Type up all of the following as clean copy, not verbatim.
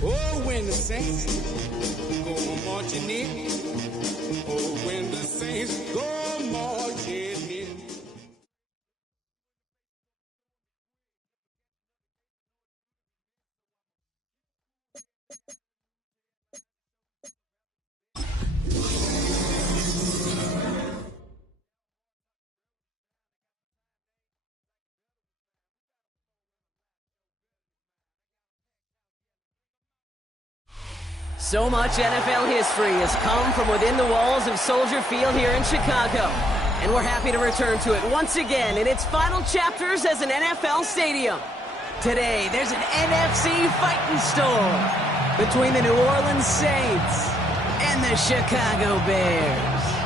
Oh, when the saints go marching in. Oh, when the saints go marching in. So much NFL history has come from within the walls of Soldier Field here in Chicago. And we're happy to return to it once again in its final chapters as an NFL stadium. Today, there's an NFC fighting storm between the New Orleans Saints and the Chicago Bears.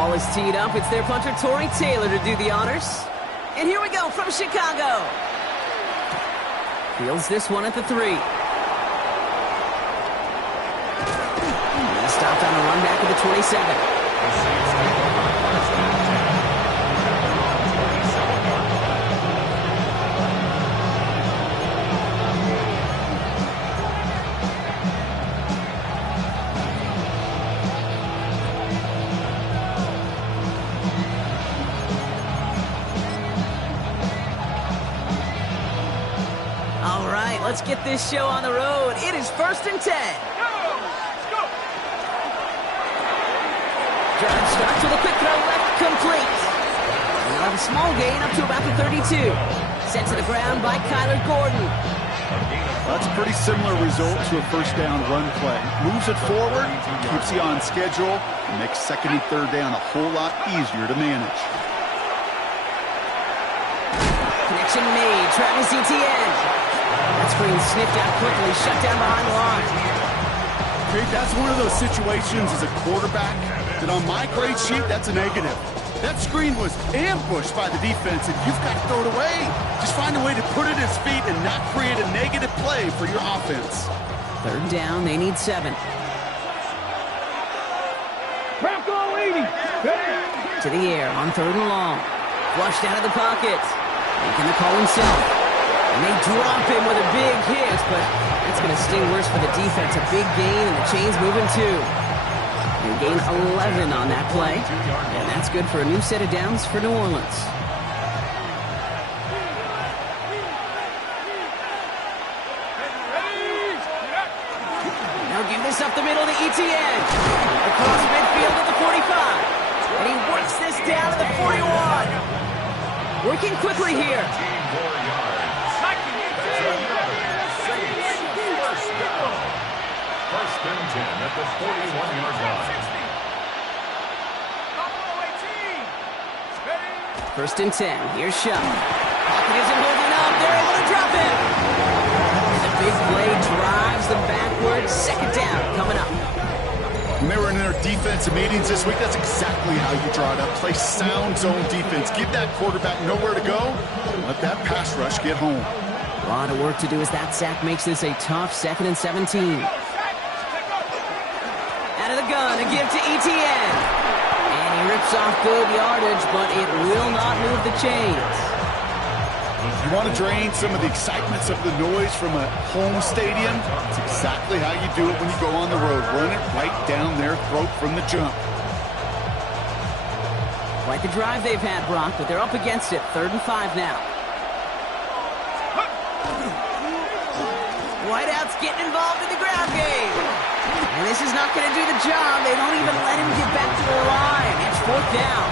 Ball is teed up. It's their punter, Tory Taylor, to do the honors. And here we go from Chicago. Fields this one at the 3. Stopped on a run back at the 27. All right, let's get this show on the road. It is 1st and 10. Drive starts with a quick throw left, complete. And they'll have a small gain up to about the 32. Sent to the ground by Kyler Gordon. That's a pretty similar result to a first down run play. Moves it forward, keeps you on schedule, and makes second and third down a whole lot easier to manage. Connection made. Travis Etienne. That screen sniffed out quickly, shut down behind the line. Okay, that's one of those situations as a quarterback that on my grade sheet, that's a negative. That screen was ambushed by the defense, and you've got to throw it away. Just find a way to put it at his feet and not create a negative play for your offense. 3rd down, they need 7. To the air on 3rd and long. Flushed out of the pocket. Making the call himself. And they drop him with a big hit, but that's going to sting worse for the defense. A big gain, and the chain's moving too. They gain 11 on that play, and that's good for a new set of downs for New Orleans. Now give this up the middle to Etienne. Across midfield to the 45. And he works this down to the 41. Working quickly here. First and 10 at the 41-yard line. 1st and 10. Here's Shutt. Pocket isn't holding up. They're able to drop him. And the big play drives them backwards. 2nd down coming up. When they were in their defensive meetings this week, that's exactly how you draw it up. Play sound zone defense. Give that quarterback nowhere to go. Let that pass rush get home. A lot of work to do as that sack makes this a tough 2nd and 17. Out of the gun, a give to Etienne. And he rips off good yardage, but it will not move the chains. You want to drain some of the excitements of the noise from a home stadium? It's exactly how you do it when you go on the road. Run it right down their throat from the jump. Quite the drive they've had, Brock, but they're up against it. 3rd and 5 now. Whiteout's getting involved in the ground game. And this is not going to do the job. They don't even let him get back to the line. It's 4th down.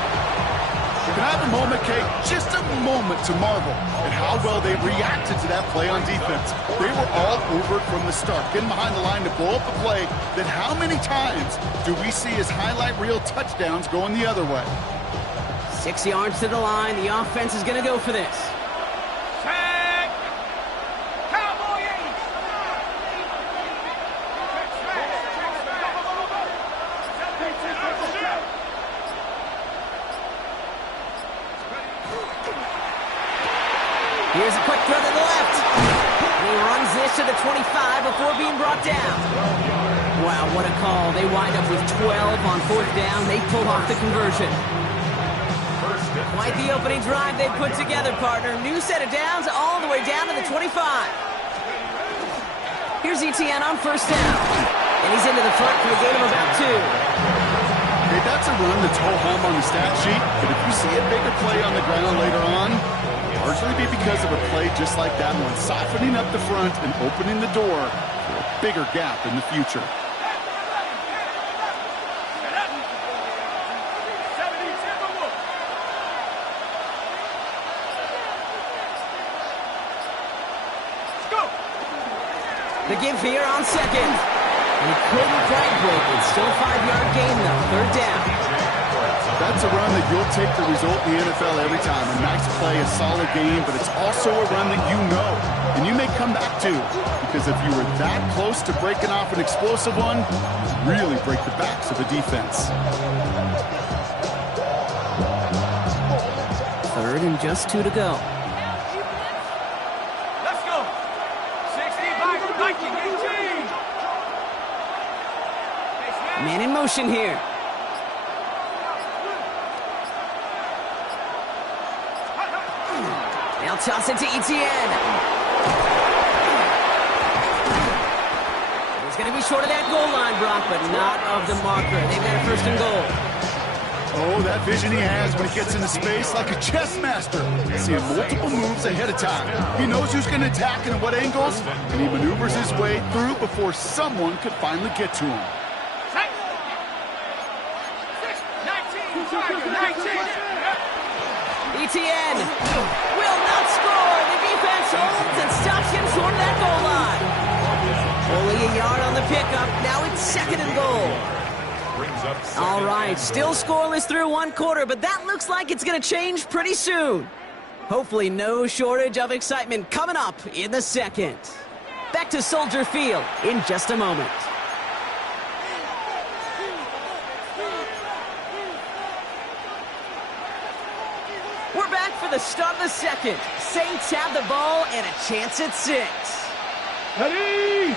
You can have a moment, Kate, just a moment to marvel at how well they reacted to that play on defense. They were all over it from the start, getting behind the line to blow up a play that how many times do we see as highlight reel touchdowns going the other way? 6 yards to the line. The offense is going to go for this. Here's a quick throw to the left. And he runs this to the 25 before being brought down. Wow, what a call. They wind up with 12 on 4th down. They pull off the conversion. Quite the opening drive they put together, partner. New set of downs all the way down to the 25. Here's Etienne on 1st down. And he's into the front for a gain of about 2. Okay, that's a run that's ho-hum on the stat sheet, but if you see a bigger play on the ground later on, largely be because of a play just like that one, softening up the front and opening the door for a bigger gap in the future. The give here on 2nd. And he couldn't quite break it. Still a 5-yard gain, though. 3rd down. That's a run that you'll take the result in the NFL every time. A nice play, a solid game, but it's also a run that you know, and you may come back to, because if you were that close to breaking off an explosive one, you really break the backs of the defense. 3rd and just 2 to go. Let's go. 65 Viking 18. Man in motion here. Now toss it to Etienne. He's going to be short of that goal line, Brock, but not of the marker. They've got a 1st and goal. Oh, that vision he has when he gets into space like a chess master. Seeing multiple moves ahead of time. He knows who's going to attack and at what angles, and he maneuvers his way through before someone could finally get to him. 19. Etienne will not score. The defense holds and stops him short of that goal line. Only a yard on the pickup. Now it's 2nd and goal. All right, still scoreless through 1 quarter, but that looks like it's going to change pretty soon. Hopefully no shortage of excitement coming up in the 2nd. Back to Soldier Field in just a moment. We're back for the start of the 2nd. Saints have the ball and a chance at 6. Ready?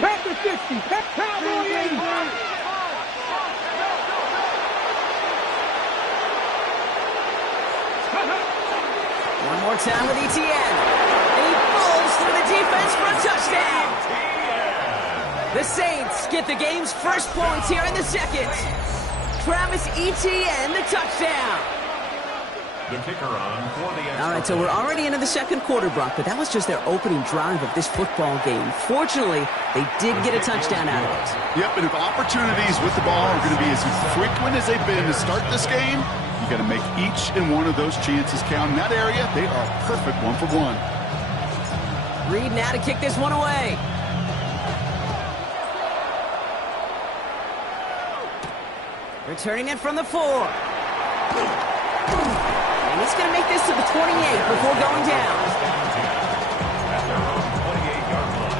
Back to 60. Cowboy 80. One more time with Etienne. And he falls through the defense for a touchdown. The Saints get the game's 1st points here in the 2nd. Travis Etienne, the touchdown. The kicker on for the extra. All right, so we're already into the 2nd quarter, Brock, but that was just their opening drive of this football game. Fortunately, they did get a touchdown out of it. Yep, and if opportunities with the ball are going to be as frequent as they've been to start this game, you got to make each and one of those chances count. In that area, they are a perfect 1-for-1. Reed now to kick this one away. Returning it from the 4. And he's going to make this to the 28 before going down. At their own 28-yard line.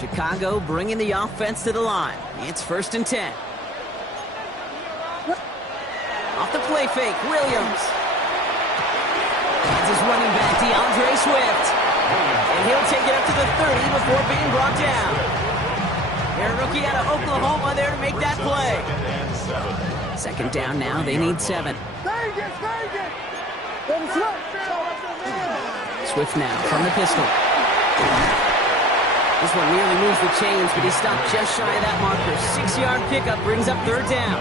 Chicago bringing the offense to the line. It's 1st and 10. Off the play fake, Williams. That's his running back, DeAndre Swift. And he'll take it up to the 30 before being brought down. Their rookie out of Oklahoma there to make that play. 2nd down now, they need 7. Swift now from the pistol. This one nearly moves the chains, but he stopped just shy of that marker. 6-yard pickup brings up 3rd down.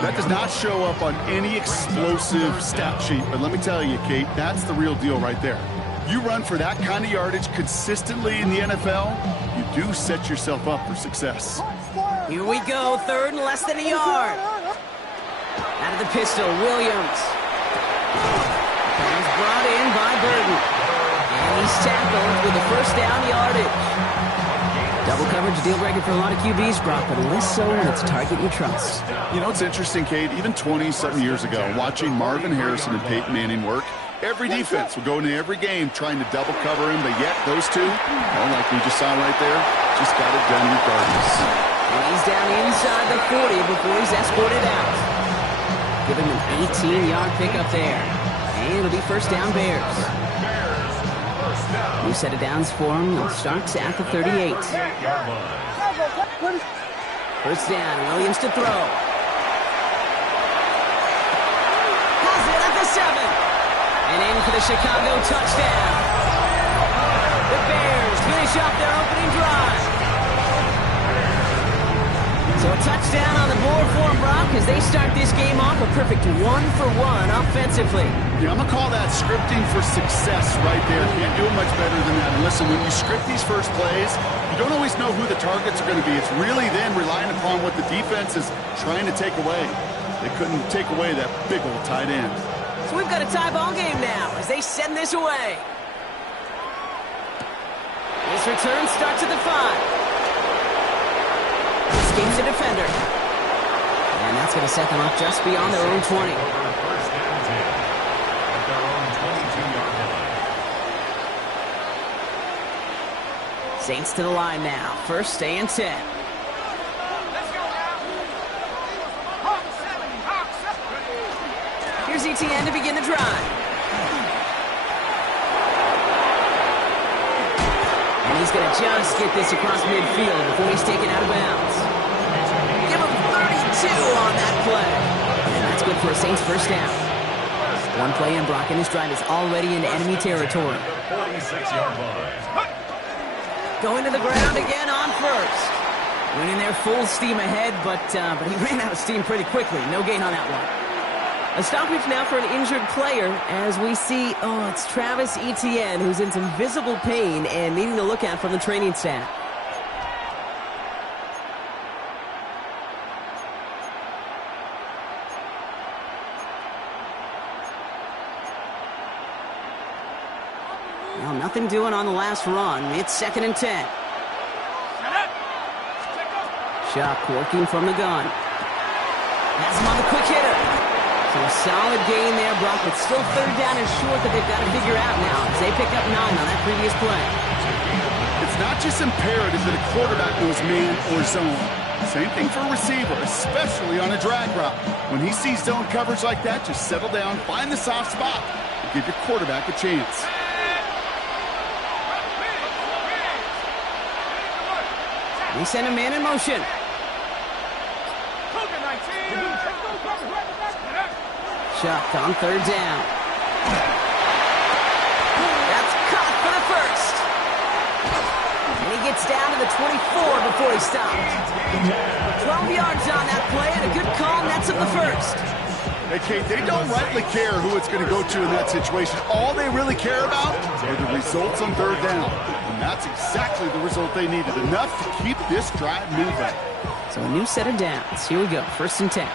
That does not show up on any explosive stat sheet, but let me tell you, Kate, that's the real deal right there. You run for that kind of yardage consistently in the NFL, you do set yourself up for success. Here we go, 3rd and less than a yard. Out of the pistol, Williams. He's brought in by Burton. And he's tackled with the 1st down yardage. Double coverage, deal breaker for a lot of QBs, Brock, but less so when it's target you trust. You know, it's interesting, Kate, even 20-something years ago, watching Marvin Harrison and Peyton Manning work, every defense would go into every game trying to double cover him, but yet those two, like we just saw right there, just got it done regardless. And he's down inside the 40 before he's escorted out. Give him an 18-yard pickup there. And it'll be 1st down Bears. New set of downs for him. Starts at the 38. 1st down, Williams to throw. Has it at the 7. And in for the Chicago touchdown. The Bears finish up their opening drive. So a touchdown on the board for them, Brock, as they start this game off a perfect 1-for-1 offensively. Yeah, I'm going to call that scripting for success right there. Can't do it much better than that. And listen, when you script these first plays, you don't always know who the targets are going to be. It's really then relying upon what the defense is trying to take away. They couldn't take away that big old tight end. So we've got a tie ball game now as they send this away. This return starts at the 5. Escapes a defender. And that's going to set them up just beyond their own 20. 1st and 10 at their own 22-yard line. Saints to the line now. First and 10. Let's go now. Hawk 7, Hawk 7. Here's Etienne to begin the drive. And he's going to just get this across midfield before he's taken out of bounds. Give him 32 on that play. And that's good for a Saints first down. One play in, Brock, and this drive is already in enemy territory. 46-yard line. Going to the ground again on first. Winning there full steam ahead, but he ran out of steam pretty quickly. No gain on that one. A stoppage now for an injured player as we see, it's Travis Etienne who's in some visible pain and needing to look at from the training staff. Well, nothing doing on the last run. It's second and 10. Shock working from the gun. Has him on the quick hitter. So a solid gain there, Brock, but still third down and short that they've got to figure out now as they pick up 9 on that previous play. It's not just imperative that a quarterback knows man or zone. Same thing for a receiver, especially on a drag route. When he sees zone coverage like that, just settle down, find the soft spot, and give your quarterback a chance. We send a man in motion. Chuck on third down. That's caught for the first. And he gets down to the 24 before he stops. 12 yards on that play and a good call nets him the first. Hey, Kate, they don't rightly care who it's going to go to in that situation. All they really care about are the results on third down. And that's exactly the result they needed. Enough to keep this drive moving. So a new set of downs. Here we go. First and 10.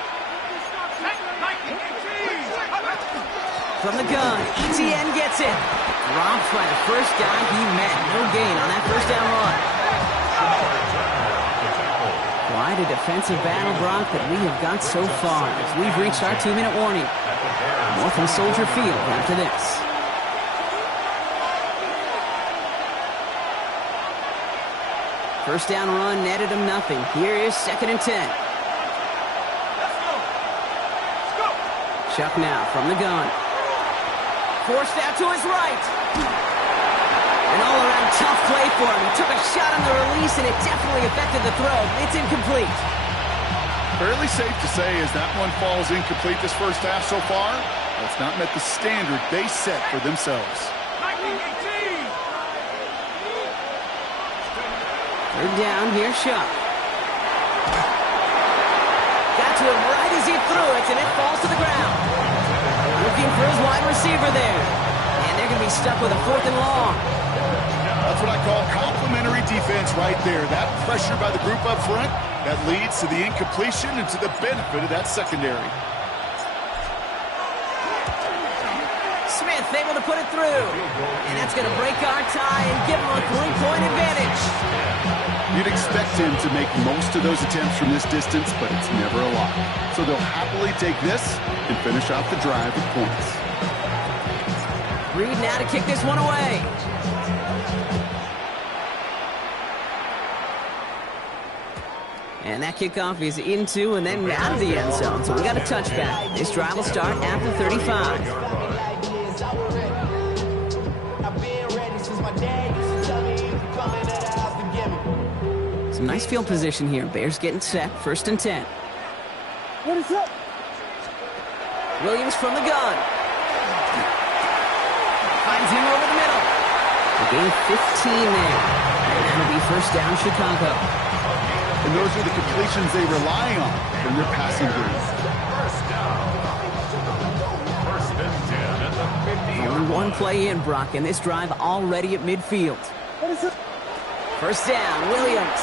From the gun, Etienne gets it. Dropped by the first guy he met. No gain on that first down run. Quite a defensive battle, Brock, that we have got so far as we've reached our 2-minute warning. More from Soldier Field after this. First down run netted him nothing. Here is second and 10. Chuck now from the gun. Forced out to his right. An all-around tough play for him. He took a shot on the release, and it definitely affected the throw. It's incomplete. Fairly safe to say as that one falls incomplete this first half so far, it's not met the standard they set for themselves. Third down, here's Chuck. Got to him right as he threw it, and it falls to the ground. Looking for his wide receiver there. And they're going to be stuck with a 4th and long. That's what I call complimentary defense right there. That pressure by the group up front, that leads to the incompletion and to the benefit of that secondary. Smith able to put it through. And that's going to break our tie and give him a 3-point advantage. You'd expect him to make most of those attempts from this distance, but it's never a lot. So they'll happily take this and finish off the drive with points. Reed now to kick this one away. And that kickoff is into and then out of the end zone. So we got a touchback. This drive will start at the 35. Some nice field position here. Bears getting set. First and 10. What is up? Williams from the gun. Finds him over the middle. A gain of 15 there. And that'll be first down Chicago. And those are the completions they rely on in their passing game. First and 10 at the 50. Only one play in, Brock, and this drive already at midfield. What is up? First down, Williams.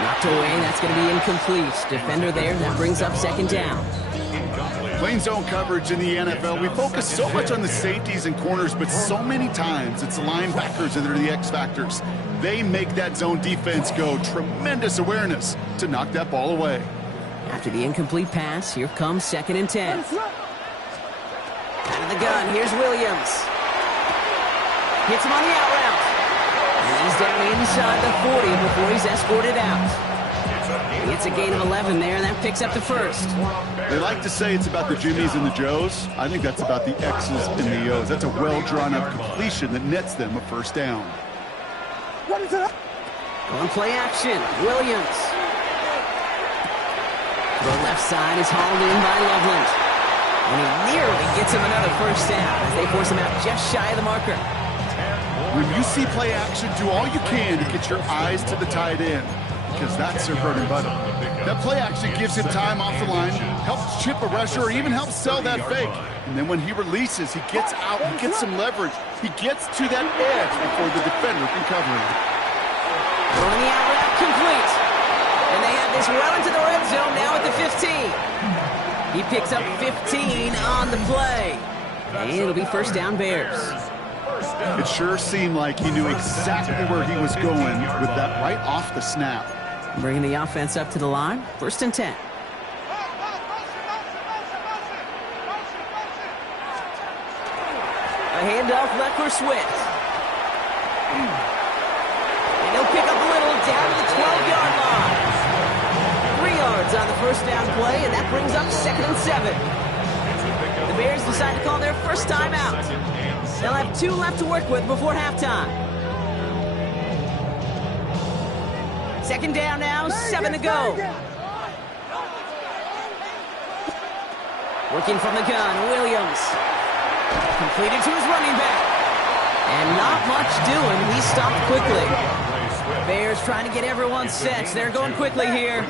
Knocked away, that's going to be incomplete. Defender there, that brings up second down. Playing zone coverage in the NFL, we focus so much on the safeties and corners, but so many times it's the linebackers that are the X factors. They make that zone defense go. Tremendous awareness to knock that ball away. After the incomplete pass, here comes second and 10. Out of the gun, here's Williams. Hits him on the out route. And he's down inside the 40 before he's escorted out. He gets a gain of 11 there, and that picks up the first. They like to say it's about the Jimmies and the Joes. I think that's about the X's and the O's. That's a well-drawn-up completion that nets them a first down. What is it? On play action, Williams. The left side is hauled in by Loveland. And he nearly gets him another first down as they force him out just shy of the marker. When you see play action, do all you can to get your eyes to the tight end, because that's their bread and butter. That play action gives him time off the line, helps chip a rusher, or even helps sell that fake. And then when he releases, he gets out, he gets some leverage. He gets to that edge before the defender can cover him. Throwing the out route complete. And they have this well into the red zone now at the 15. He picks up 15 on the play. And it'll be first down Bears. It sure seemed like he knew exactly where he was going with that right off the snap. Bringing the offense up to the line. First and 10. A handoff left for Swift. And he'll pick up a little down to the 12-yard line. 3 yards on the first down play, and that brings up 2nd and 7. The Bears decide to call their first time out. They'll have 2 left to work with before halftime. 2nd down now, 7 to go. Working from the gun, Williams. Completed to his running back. And not much doing. He stopped quickly. Bears trying to get everyone set. They're going quickly here.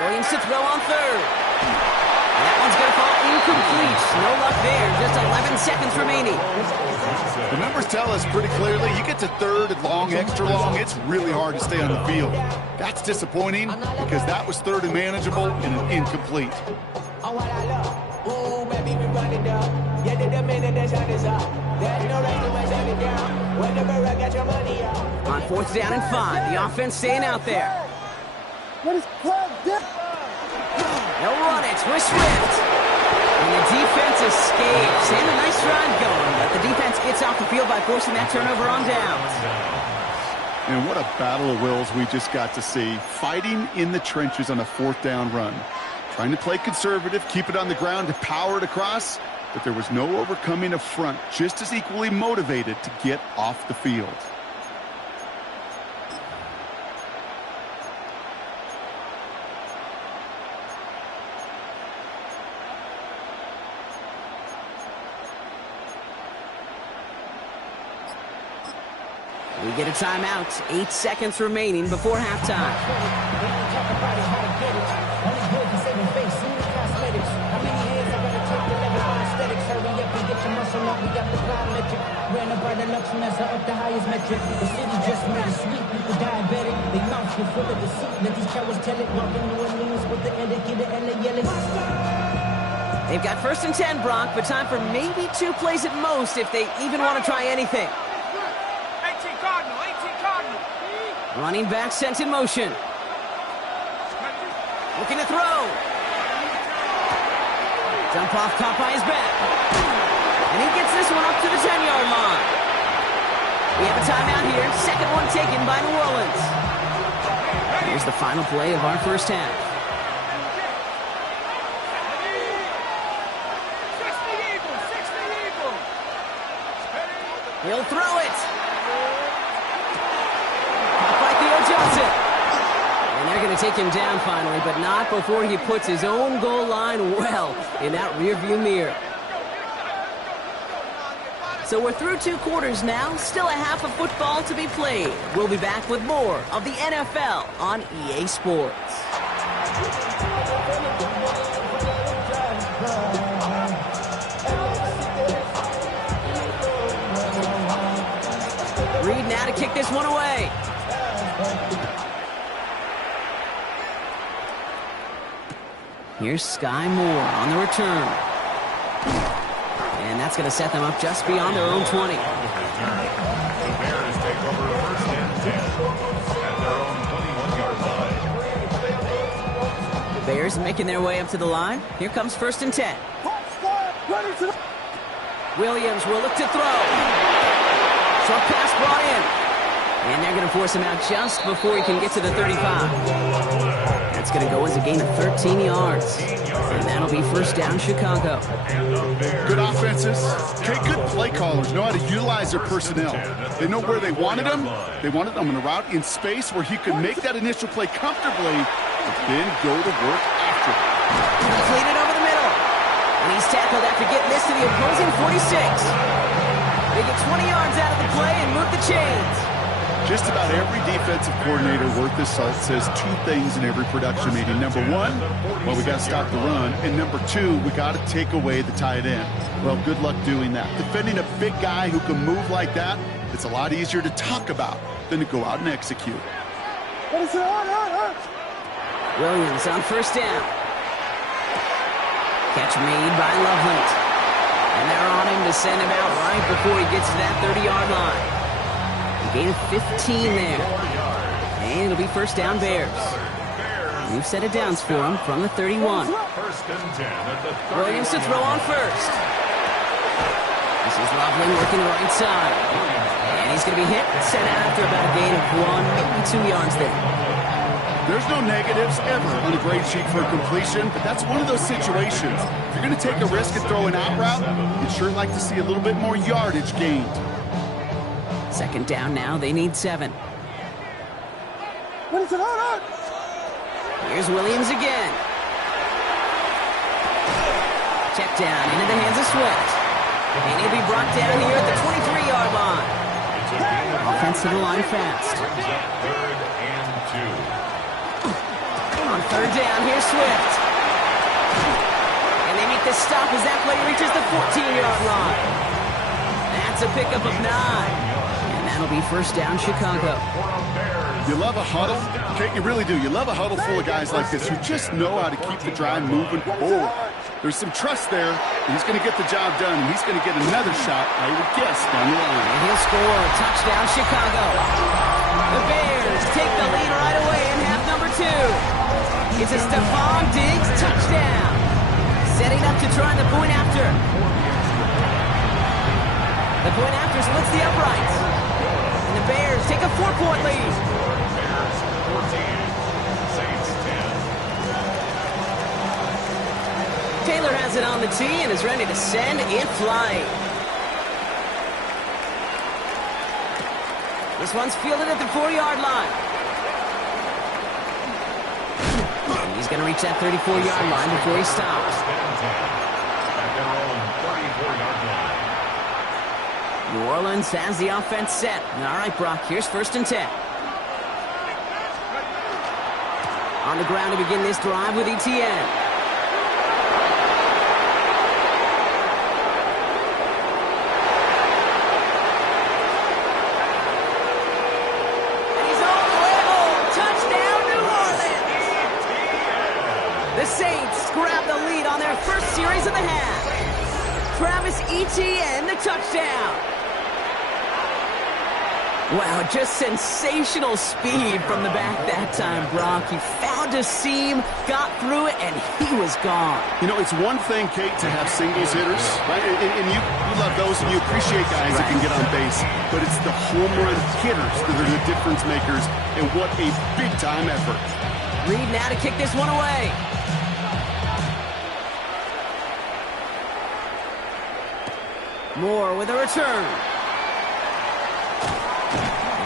Williams to throw on 3rd. And that one's going to fall incomplete. No luck there. Just 11 seconds remaining. The numbers tell us pretty clearly, you get to 3rd and long, extra long, it's really hard to stay on the field. That's disappointing because that was 3rd and manageable and an incomplete. On 4th down and 5, the offense staying out there. What is plugged in? They'll run it with Swift. And the defense escapes. And a nice run going, but the defense gets off the field by forcing that turnover on downs. And what a battle of wills we just got to see. Fighting in the trenches on a 4th down run. Trying to play conservative, keep it on the ground to power it across, but there was no overcoming a front just as equally motivated to get off the field. We get a timeout. 8 seconds remaining before halftime. They've got 1st and 10, Bronk, but time for maybe 2 plays at most if they even want to try anything. 18 Cardinal. Running back sent in motion. Looking to throw. Jump off caught by his back. And he gets this one up to the 10-yard line. We have a timeout here. 2nd one taken by New Orleans. Here's the final play of our first half. He'll throw it. Caught by Theo Johnson. And they're going to take him down finally, but not before he puts his own goal line well in that rearview mirror. So we're through 2 quarters now, still a half of football to be played. We'll be back with more of the NFL on EA Sports. Reed now to kick this one away. Here's Sky Moore on the return. And that's going to set them up just beyond their own 20. The Bears take over 1st and 10 at their own 21-yard line. The Bears making their way up to the line. Here comes 1st and 10. Williams will look to throw. Short pass brought in. And they're going to force him out just before he can get to the 35. That's going to go as a gain of 13 yards. And that'll be first down, Chicago. Good offenses. Okay, good play callers know how to utilize their personnel. They know where they wanted them. They wanted them in a route in space where he could make that initial play comfortably, but then go to work after. Completed over the middle. And he's tackled after getting this to the opposing 46. They get 20 yards out of the play and move the chains. Just about every defensive coordinator worth his salt says two things in every production meeting. Number one, well, we got to stop the run. And number two, we got to take away the tight end. Well, good luck doing that. Defending a big guy who can move like that, it's a lot easier to talk about than to go out and execute. Williams on first down. Catch made by Loveland. And they're on him to send him out right before he gets to that 30-yard line. Gain of 15 there. And it'll be first down, Bears. New set of downs for him from the 31. Williams to throw on first. This is Loveland working the right side. And he's going to be hit, sent out after about a gain of 1, maybe 2 yards there. There's no negatives ever on a grade sheet for a completion, but that's one of those situations. If you're going to take a risk and throw an out route, you'd sure like to see a little bit more yardage gained. Second down now, they need 7. Here's Williams again. Check down into the hands of Swift. And he'll be brought down here at the 23-yard line. Offense to the line fast. On third down, here's Swift. And they make the stop as that play reaches the 14-yard line. That's a pickup of 9. That'll be first down, Chicago. You love a huddle? Okay, you really do. You love a huddle full of guys like this who just know how to keep the drive moving forward. There's some trust there, and he's going to get the job done, and he's going to get another shot, I would guess, down the line. And he'll score a touchdown, Chicago. The Bears take the lead right away in half number 2. It's a Stephon Diggs touchdown. Setting up to try the point after. The point after splits the uprights. And the Bears take a 4-point lead. Bears 14, Saints 10. Taylor has it on the tee and is ready to send it flying. This one's fielded at the 4-yard line. And he's going to reach that 34-yard line before he stops. At their own 34-yard line. New Orleans has the offense set. All right, Brock, here's first and 10. On the ground to begin this drive with Etienne. And he's all the way home. Touchdown, New Orleans. The Saints grab the lead on their first series of the half. Travis Etienne, the touchdown. Wow, just sensational speed from the back that time, Brock. He found a seam, got through it, and he was gone. You know, it's one thing, Kate, to have singles hitters, right? And you love those, and you appreciate guys that can get on base. But it's the home run hitters that are the difference makers, and what a big-time effort. Reed now to kick this one away. Moore with a return.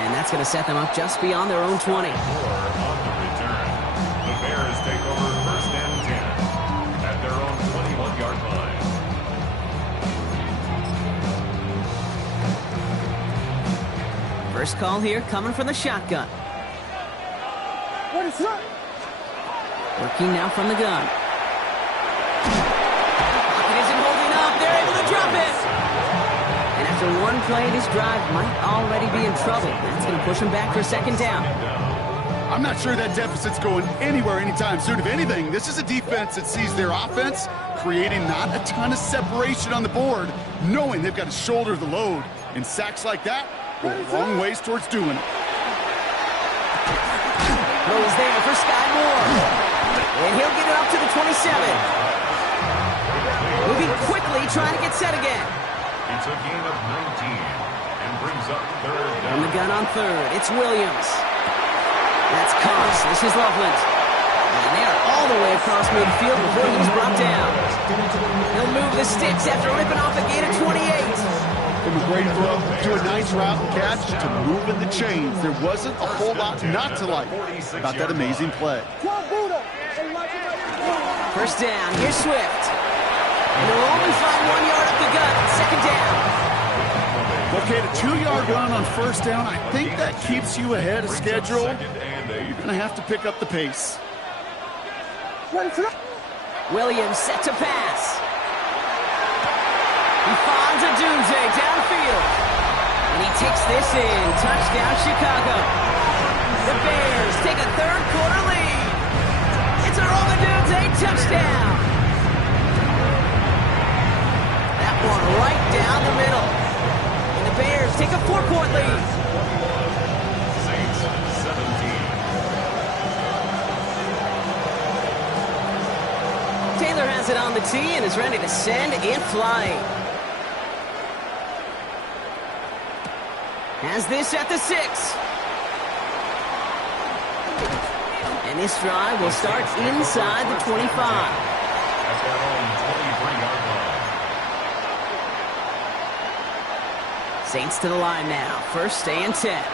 And that's going to set them up just beyond their own 20. On the return, the Bears take over first and 10 at their own 21-yard line. First call here coming from the shotgun. What is that? Working now from the gun. It isn't holding up. They're able to drop it. And after one play, this drive might already be in trouble. That's going to push them back for a second down. I'm not sure that deficit's going anywhere anytime soon. If anything, this is a defense that sees their offense creating not a ton of separation on the board, knowing they've got to shoulder the load. And sacks like that go a long ways towards doing it. Goes there for Sky Moore. And he'll get it up to the 27. Moving quickly, trying to get set again. It's a gain of 19. And brings up third down. From the gun on third, it's Williams. That's Cox. This is Loveland. And they are all the way across midfield before he's brought down. He'll move the sticks after ripping off a gain of 28. From a great throw to a nice route and catch to moving the chains. There wasn't a whole lot not to like about that amazing play. First down, here's Swift. And they'll only find 1 yard up the gut. Second down. Okay, the 2-yard run on first down, I think that keeps you ahead of schedule. You're going to have to pick up the pace. Williams set to pass. He finds a Dunze downfield. And he takes this in. Touchdown, Chicago. The Bears take a third-quarter lead. It's a Rome Dunze touchdown. That one right down the middle. And the Bears take a 4-point lead. Saints 17. Taylor has it on the tee and is ready to send it flying. Has this at the 6. And this drive will start inside the 25. At their own 23-yard line. Saints to the line now. First and 10.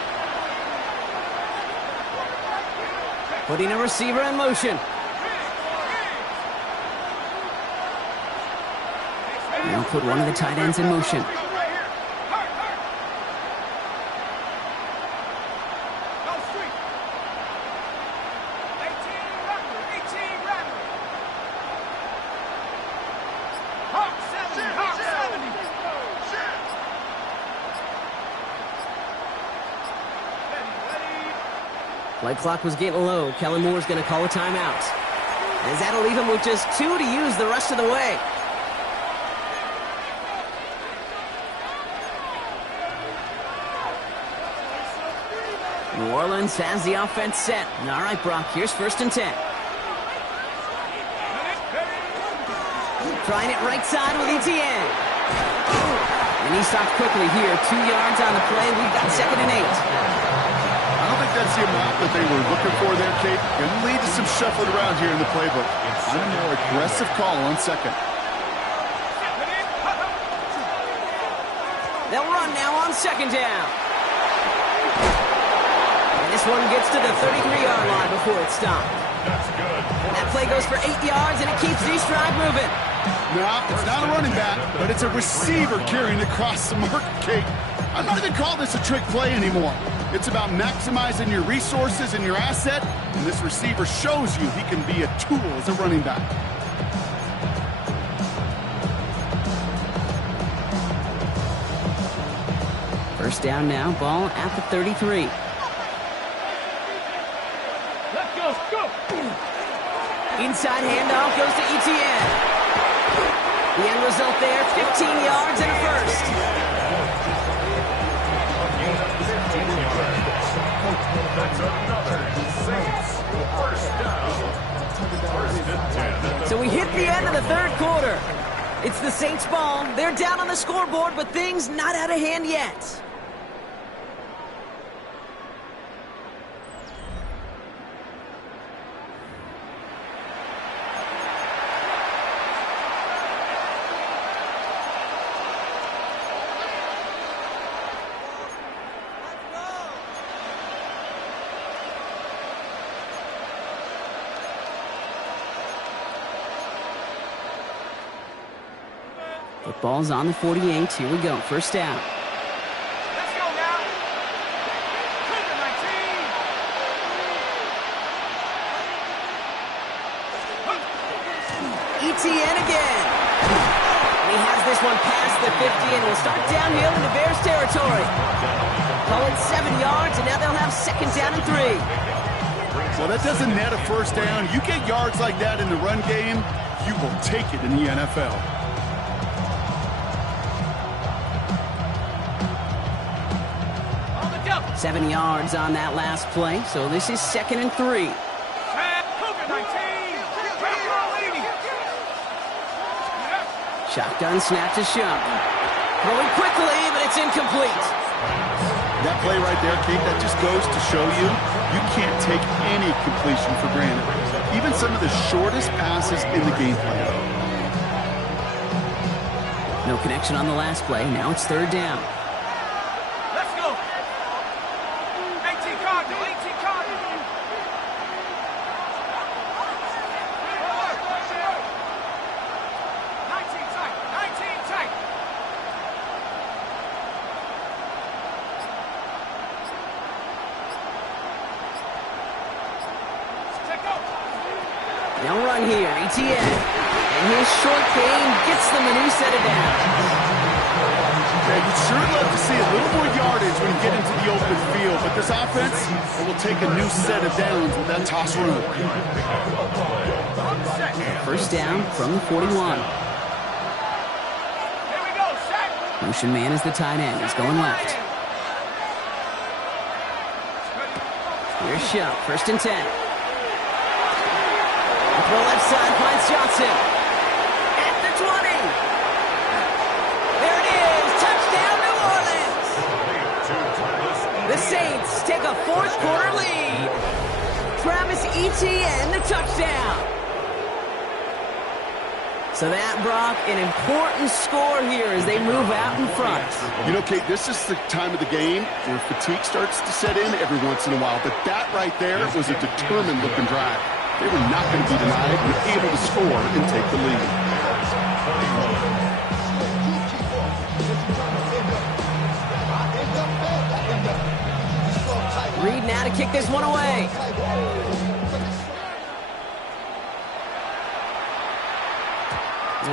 Putting a receiver in motion. They'll put one of the tight ends in motion. Play clock was getting low. Kellen Moore's going to call a timeout. As that'll leave him with just 2 to use the rest of the way. New Orleans has the offense set. All right, Brock, here's first and 10. Trying it right side with Etienne. And he stopped quickly here. 2 yards on the play. We've got second and 8. I don't think that's the amount that they were looking for there, Kate. Going to lead to some shuffling around here in the playbook. On a more aggressive call on second. They'll run now on second down. And this one gets to the 33-yard line before it's stopped. That's good. That play goes for 8 yards, and it keeps Z-Stride moving. No, it's not a running back, but it's a receiver carrying across the mark, Kate. I'm not even calling this a trick play anymore. It's about maximizing your resources and your asset, and this receiver shows you he can be a tool as a running back. First down now, ball at the 33. Let's go. Inside handoff goes to Etienne. The end result there, 15 yards and a first. 15 yards. That's another Saints first down. First and 10. So we hit the end of the third quarter. It's the Saints' ball. They're down on the scoreboard, but things not out of hand yet. The ball's on the 48. Here we go. First down. Let's go now. Cleveland 19. Etienne again. And he has this one past the 50 and will start downhill into Bears territory. Call it 7 yards, and now they'll have second down and 3. Well, that doesn't net a first down. You get yards like that in the run game, you will take it in the NFL. 7 yards on that last play, so this is second and 3. Shotgun snap to Shump. Throwing quickly, but it's incomplete. That play right there, Kate, that just goes to show you, you can't take any completion for granted. Even some of the shortest passes in the game plan. No connection on the last play. Now it's third down. Let's go. 18 Cardinal, 18 Cardinal. 19 tight, 19 tight. Take off. No run here. ETN. And his short game gets them a new set of downs. Yeah, you'd sure love to see a little more yardage when you get into the open field, but this offense will take a new set of downs with that toss run. First down from the 41. Here we go, set. Motion man is the tight end. He's going left. Here's Shupp. First and 10. Throw left side finds Johnson. At the 20. There it is. Touchdown, New Orleans. The Saints take a fourth quarter lead. Travis Etienne, the touchdown. So that, Brock, an important score here as they move out in front. You know, Kate, this is the time of the game where fatigue starts to set in every once in a while, but that right there was a determined-looking drive. They were not going to be denied and able to score and take the lead. Reed now to kick this one away.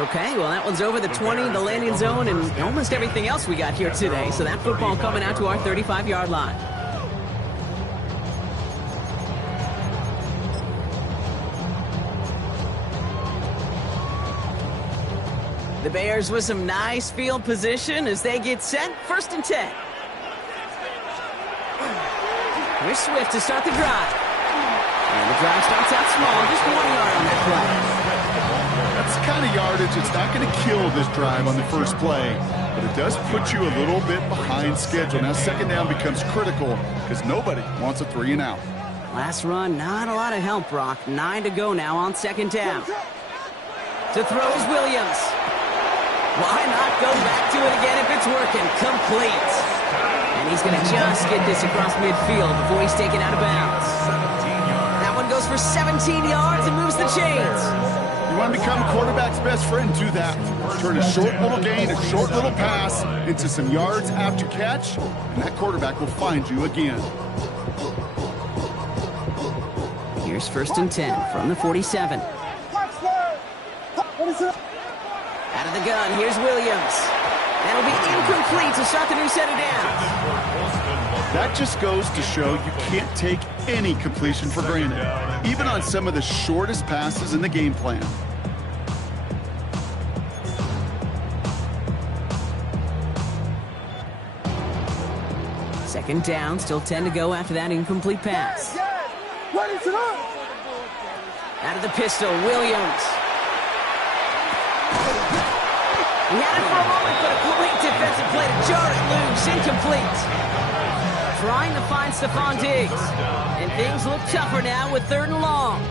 Okay, well, that one's over the 20, the landing zone, and almost everything else we got here today. So that football coming out to our 35-yard line. The Bears with some nice field position as they get set. First and 10. Here's Swift to start the drive. And the drive starts out small, just 1 yard on that play. That's the kind of yardage that's not going to kill this drive on the first play, but it does put you a little bit behind schedule. Now second down becomes critical because nobody wants a 3 and out. Last run, not a lot of help, Brock. 9 to go now on second down. To throw is Williams. Why not go back to it again if it's working? Complete. And he's going to just get this across midfield before he's taken out of bounds. That one goes for 17 yards and moves the chains. You want to become a quarterback's best friend, do that. Turn a short little gain, a short little pass into some yards after catch, and that quarterback will find you again. Here's first and 10 from the 47. Out of the gun, here's Williams. That'll be incomplete to start the new set of downs. That just goes to show you can't take any completion for granted, even on some of the shortest passes in the game plan. Second down, still 10 to go after that incomplete pass. Out of the pistol, Williams. He had it for a moment, but a great defensive play to jar it loose. Incomplete. Trying to find Stephon Diggs. And things look tougher now with third and long.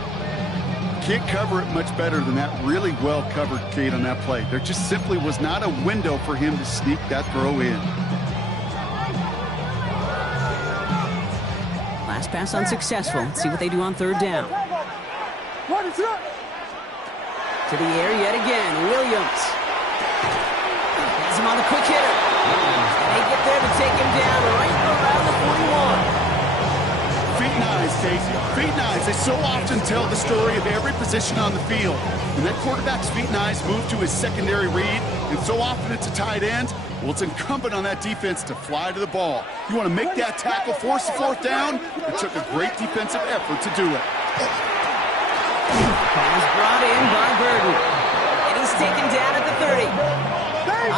Can't cover it much better than that. Really well covered, Kate, on that play. There just simply was not a window for him to sneak that throw in. Last pass unsuccessful. Let's see what they do on third down. To the air yet again. Williams. Has him on the quick hitter. And they get there to take him down right around the 41. Feet and eyes, Kate. Feet and eyes. They so often tell the story of every position on the field. When that quarterback's feet and eyes move to his secondary read, and so often it's a tight end, well, it's incumbent on that defense to fly to the ball. You want to make that tackle, force the fourth down? It took a great defensive effort to do it. Pass brought in by Burden. And he's taken down at the 30.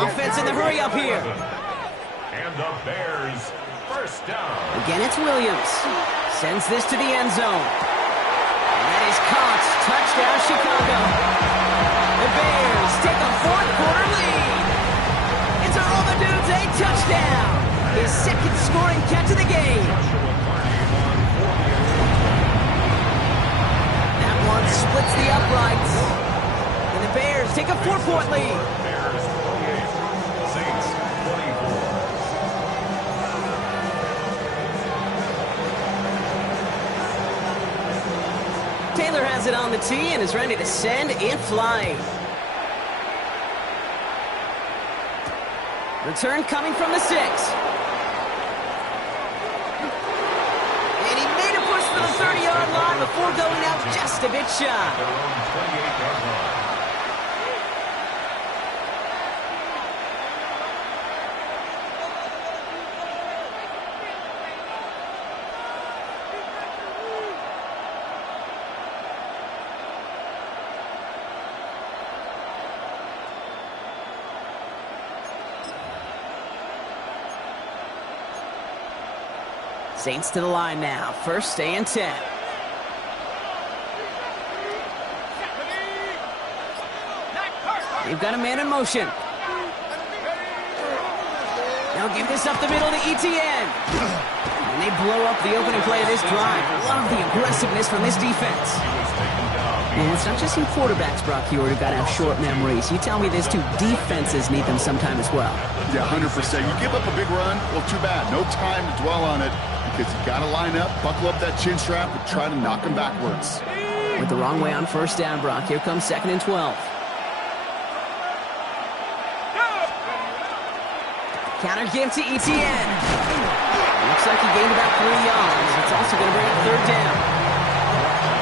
Offense in the hurry up here. And the Bears, first down. Again, it's Williams. Sends this to the end zone. And that is caught. Touchdown, Chicago. The Bears take a fourth quarter lead. It's a Romadudes, a touchdown. His second scoring catch of the game. That one splits the uprights. And the Bears take a 4-point lead. Bears 28, Saints 24. Taylor has it on the tee and is ready to send it flying. Return coming from the 6. And he made a push for the 30-yard line before going out just a bit shy. Their own 28-yard line. Saints to the line now. First and 10. They've got a man in motion. Now give this up the middle to ETN. And they blow up the opening play of this drive. Love the aggressiveness from this defense. And it's not just in quarterbacks, Brock Huard, who've got to have short memories. You tell me this too, defenses need them sometime as well. Yeah, 100%. You give up a big run, well, too bad. No time to dwell on it because you got to line up, buckle up that chin strap, and try to knock them backwards. Went the wrong way on first down, Brock. Here comes 2nd and 12. Counter give to ETN. Looks like he gained about 3 yards. It's also going to bring up 3rd down.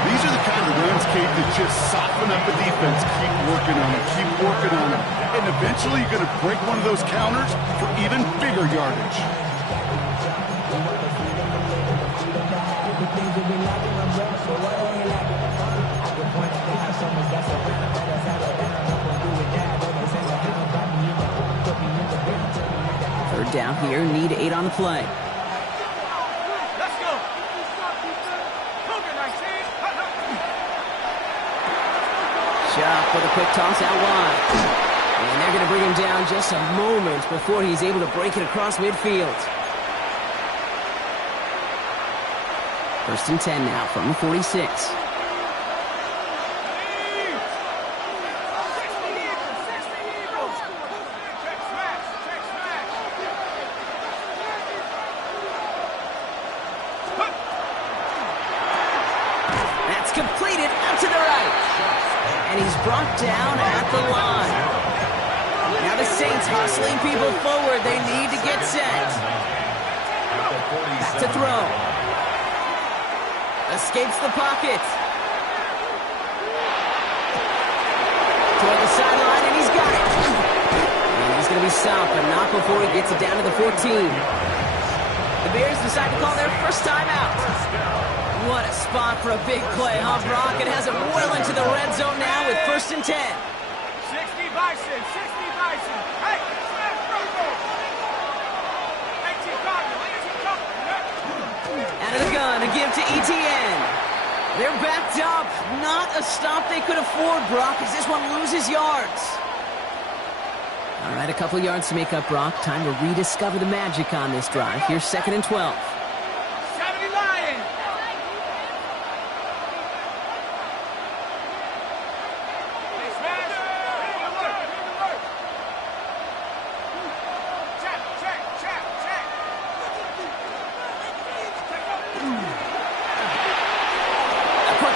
These are the kind of runs, Kate, that just soften up the defense. Keep working on it. Keep working on it. And eventually you're going to break one of those counters for even bigger yardage. Third down here. Need 8 on the play. Let's go. Cougar 19. Sharp with a quick toss out wide. And they're going to bring him down just a moment before he's able to break it across midfield. 1st and 10 now from the 46. That's completed out to the right. And he's brought down at the line. Now the Saints hustling people forward. They need to get set. Back to throw. Escapes the pocket. Toward the sideline, and he's got it. And he's going to be stopped, but not before he gets it down to the 14. The Bears decide to call their first timeout. What a spot for a big play, huh, Brock? It has it well into the red zone now with 1st and 10. 60 Bison, 60 Bison. Hey, Broco. 18 Cardinal, 18 Cardinal. Out of the gun to give to ETN. They're backed up. Not a stop they could afford, Brock, as this one loses yards. All right, a couple yards to make up, Brock. Time to rediscover the magic on this drive. Here's 2nd and 12. 70 Lions.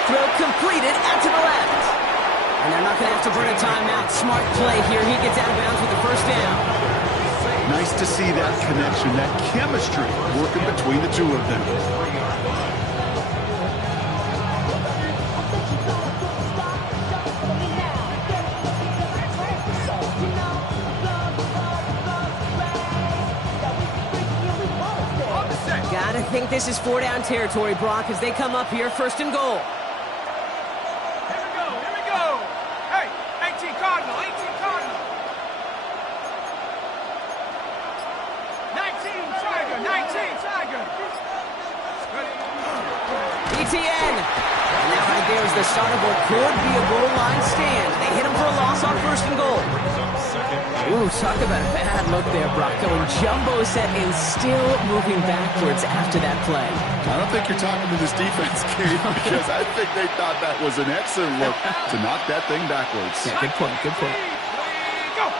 Throw completed out to the left. And they're not going to have to burn a timeout. Smart play here. He gets out of bounds with the 1st down. Nice to see that connection, that chemistry working between the two of them. Gotta think this is 4-down territory, Brock, as they come up here 1st and goal. Here we go. Hey, 18 Cardinal, 18 Cardinal. 19 Tiger, 19 Tiger. ETN. And now right there as the start of what could be a goal line stand. They hit him for a loss on 1st and goal. Ooh, talk about a bad look there, Brock. Going jumbo set and still moving backwards after that play. I don't think you're talking to this defense, Kate, because I think they thought that was an excellent look to knock that thing backwards. Yeah, good point, good point. Go!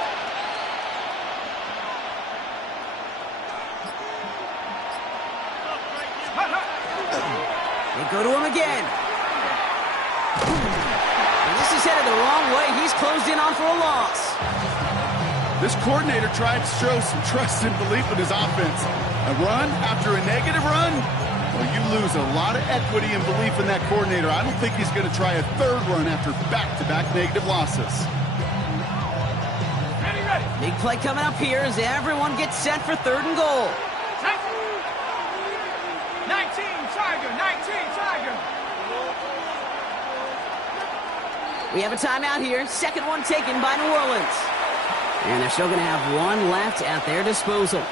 They go to him again. And this is headed the wrong way. He's closed in on for a loss. This coordinator tried to show some trust and belief in his offense. A run after a negative run? Well, you lose a lot of equity and belief in that coordinator. I don't think he's going to try a 3rd run after back-to-back negative losses. Ready, ready. Big play coming up here as everyone gets set for 3rd and goal. 19, Tiger, 19, Tiger. We have a timeout here. 2nd one taken by New Orleans. And they're still going to have one left at their disposal.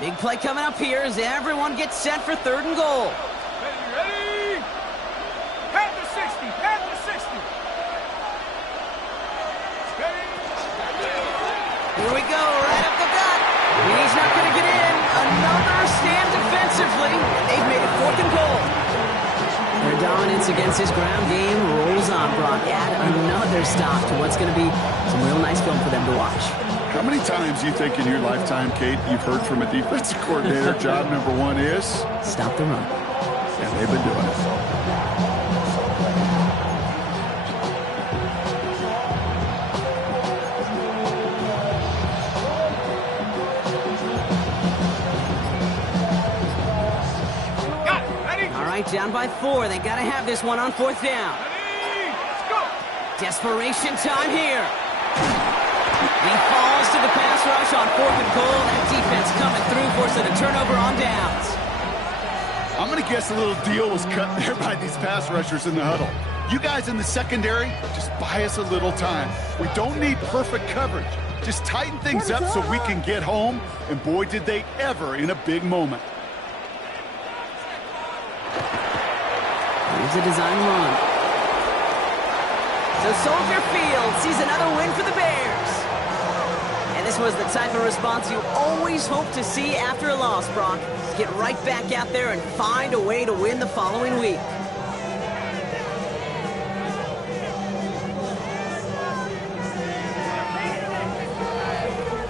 Big play coming up here as everyone gets set for 3rd and goal. Ready, ready. Head to 60, head to 60. Steady. Here we go, right up the gut. He's not going to get in. Another stand defensively. They've made it 4th and goal. Their dominance against his ground game rolls on, Brock. Add another stop to what's going to be some real nice film for them to watch. How many times do you think in your lifetime, Kate, you've heard from a defensive coordinator, job number 1 is? Stop the run. And they've been doing it. Got it, ready. All right, down by 4. They got to have this one on 4th down. Ready. Let's go. Desperation time here. He falls to the pass rush on 4th and goal. That defense coming through, forcing a turnover on downs. I'm going to guess a little deal was cut there by these pass rushers in the huddle. You guys in the secondary, just buy us a little time. We don't need perfect coverage. Just tighten things up so we can get home, and boy, did they ever in a big moment. Here's a design run. So Soldier Field sees another win for the Bears. And this was the type of response you always hope to see after a loss, Brock. Get right back out there and find a way to win the following week.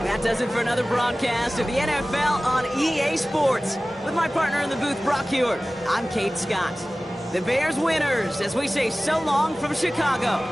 That does it for another broadcast of the NFL on EA Sports. With my partner in the booth, Brock Huard, I'm Kate Scott. The Bears winners, as we say so long from Chicago.